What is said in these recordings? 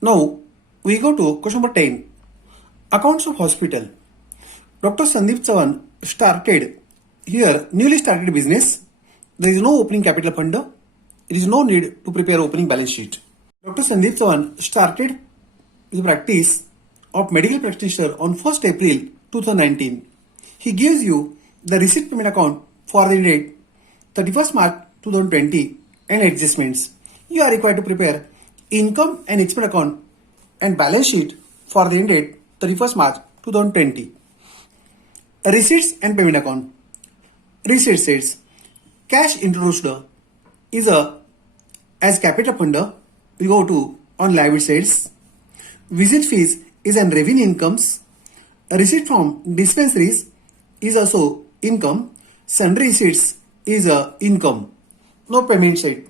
Now we go to question number 10. Accounts of hospital. Dr. Sandeep Chavan started here newly started business. There is no opening capital fund. There is no need to prepare opening balance sheet. Dr. Sandeep Chavan started the practice of medical practitioner on 1st April 2019. He gives you the receipt payment account for the date 31st March 2020 and adjustments. You are required to prepare income and expense account and balance sheet for the end date 31st March 2020. Receipts and payment account. Receipt says cash introduced is as capital fund. We go to on liability sides. Visit fees is an revenue incomes. Receipt from dispensaries is also income. Sundry receipts is a income. No payment side.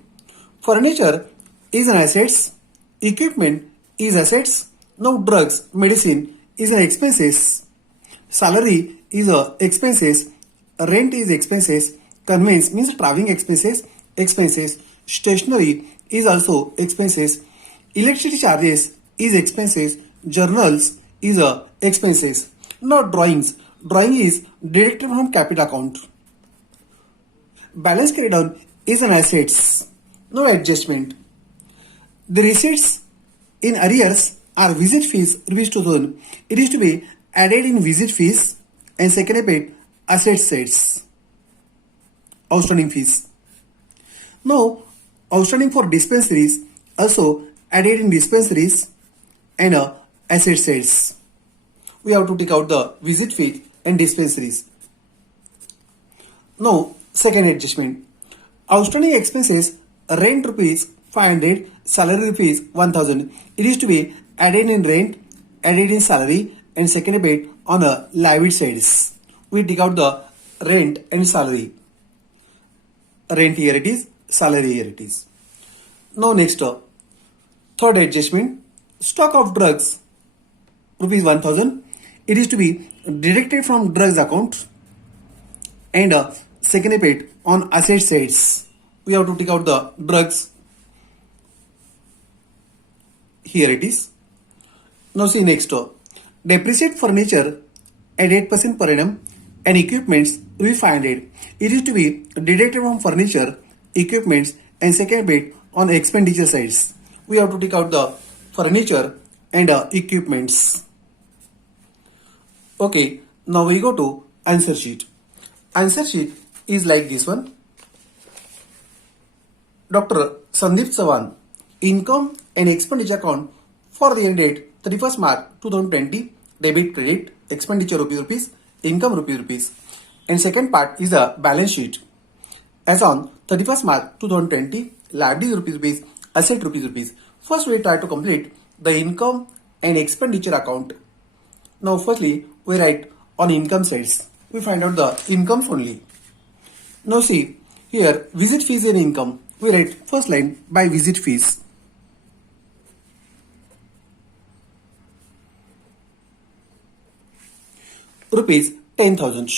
Furniture is an assets. Equipment is assets. Now drugs, medicine is an expenses. Salary is a expenses. Rent is expenses. Conveyance means traveling expenses. Expenses. Stationery is also expenses. Electricity charges is expenses. Journals is a expenses. Now drawings. Drawing is deducted from capital account. Balance carried down is an assets. No adjustment. The receipts in arrears are visit fees rupees 2000. It is to be added in visit fees and second paid asset sides. Outstanding fees. Now outstanding for dispensaries also added in dispensaries and asset sides. We have to take out the visit fee and dispensaries. Now second adjustment. Outstanding expenses rent rupees 500, salary rupees 1000. It is to be added in rent, added in salary and second paid on a liability sides. We take out the rent and salary. Rent here it is, salary here it is. Now next third adjustment. Stock of drugs rupees 1000. It is to be deducted from drugs account and second paid on asset sides. We have to take out the drugs. Here it is. Now see next. Depreciate furniture at 8% per annum and equipments will be 500. It is to be deducted from furniture, equipments and second paid on expenditure sides. We have to take out the furniture and equipments. Okay, now we go to answer sheet. Answer sheet is like this one. Dr. Sandeep Chavan, income and expenditure account for the end date 31st March 2020, debit, credit, expenditure rupees, income rupees. And second part is the balance sheet. As on 31st March 2020, liability rupees, asset rupees. First we try to complete the income and expenditure account. Now firstly we write on income sides. We find out the incomes only. Now see here visit fees and income. We write first line by visit fees. Rupees 10,000.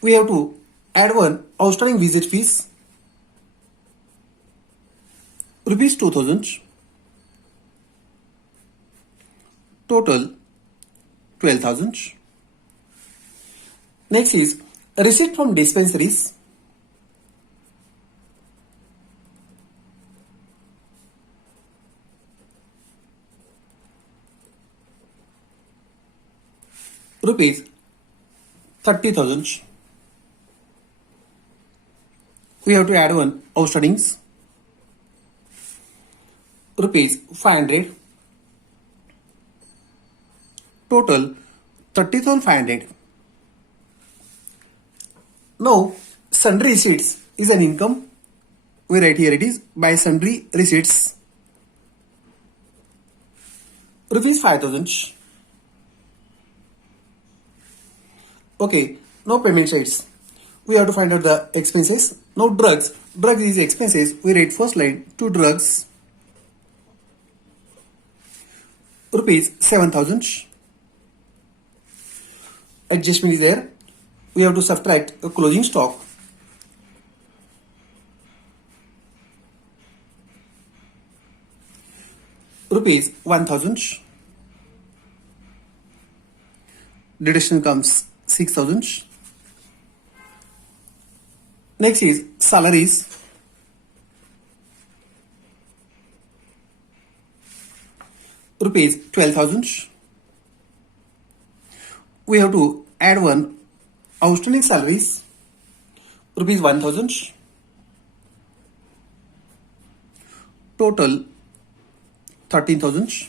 We have to add one outstanding visit fees. Rupees 2,000. Total 12,000. Next is receipt from dispensaries. Rupees 30,000. We have to add one outstandings. Rupees 500. Total 30,500. Now sundry receipts is an income. We write here it is by sundry receipts. Rupees 5,000. Okay, now payment sides. We have to find out the expenses. Now drugs. Drugs is expenses. We write first line to drugs. Rupees 7,000. Adjustment is there. We have to subtract a closing stock. rupees 1000. Deduction comes 6000. Next is salaries. Rupees 12,000. We have to add one outstanding salaries. Rupees 1,000. Total 13,000.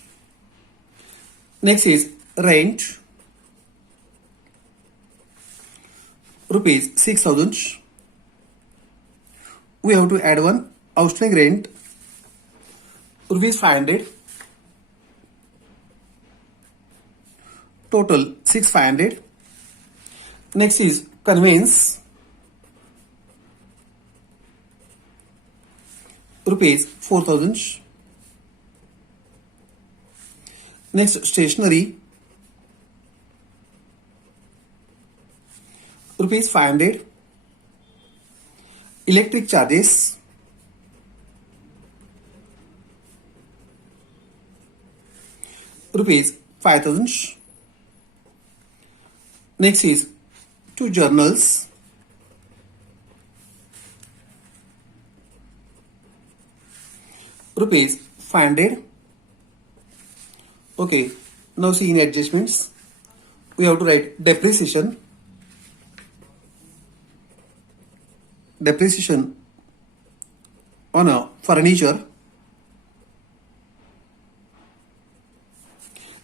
Next is rent. Rupees 6,000. We have to add one outstanding rent. Rupees 500. Total 6,500. Next is conveyance. Rupees 4,000. Next, stationery. Rupees 500. Electric charges. Rupees 5,000. Next is two journals. Rupees 500. Okay, now see in adjustments, we have to write depreciation. Depreciation on a furniture.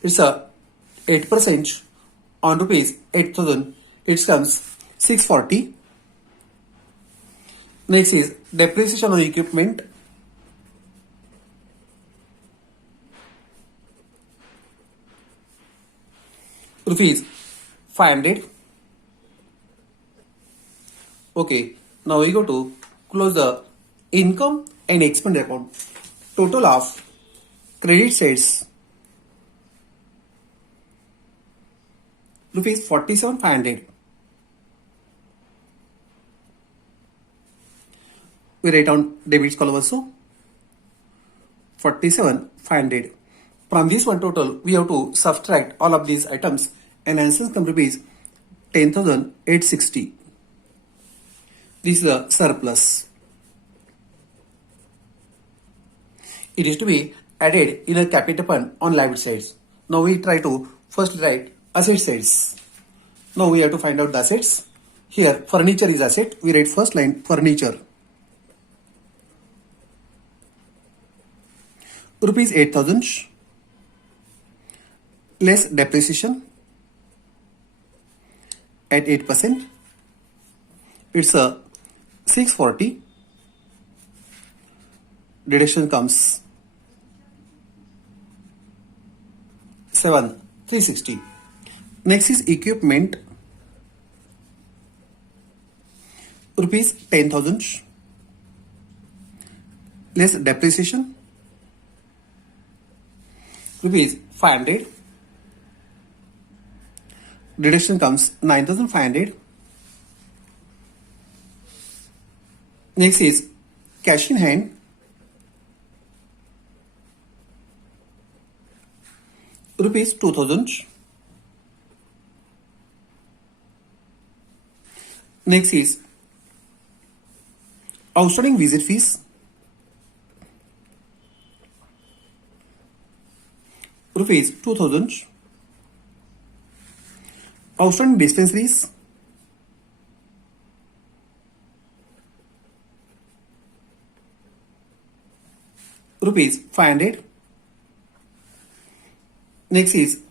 It's a 8% on rupees 8,000. It comes 640. Next is depreciation on equipment. Rupees 500. Okay, now we go to close the income and expense account. Total of credit sales rupees 47,500. We write on debits column also 47,500. From this one total, we have to subtract all of these items and answers come rupees 10,860. This is the surplus. It is to be added in a capital fund on liability sides. Now we try to first write asset sides. Now we have to find out the assets. Here furniture is asset. We write first line furniture. Rupees 8,000 less depreciation at 8%. It's a 640. Deduction comes 7,360. Next is equipment. Rupees 10,000 less depreciation. Rupees 500. Deduction comes 9,500. Next is cash in hand. Rupees 2,000. Next is outstanding visit fees. Rupees 2,000. Outstanding dispensaries. Rupees 500. Next is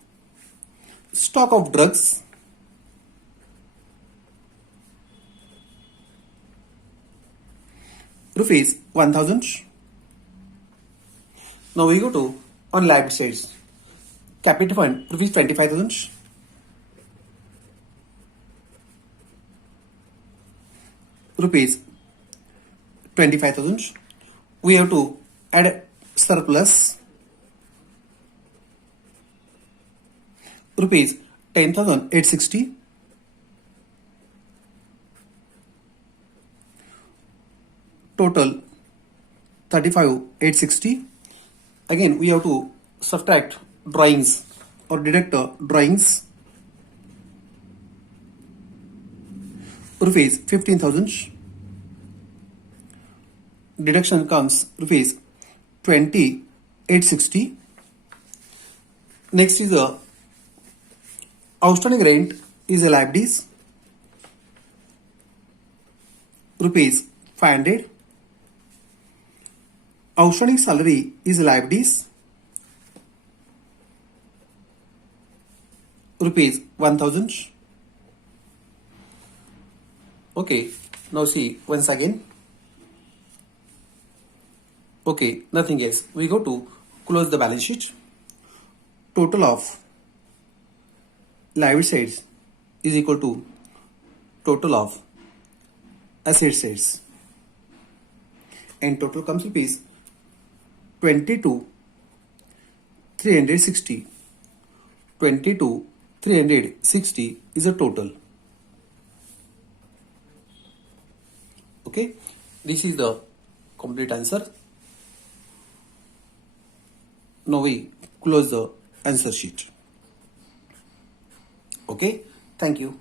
stock of drugs. Rupees 1,000. Now we go to on liability sides. Capital fund rupees 25,000. Rupees 25,000. We have to add surplus. Rupees 10,860. Total 35,860. Again we have to subtract drawings or deduct drawings, rupees 15,000. Deduction comes rupees 2860. Next is the outstanding rent is a liabilities, rupees 500. Outstanding salary is liabilities, rupees 1000. Okay, now see once again. Okay, nothing else. We go to close the balance sheet. Total of liability sides is equal to total of asset sides, and total comes rupees 22,360. 22,360 is a total. Okay, this is the complete answer. Now we close the answer sheet. Okay, thank you.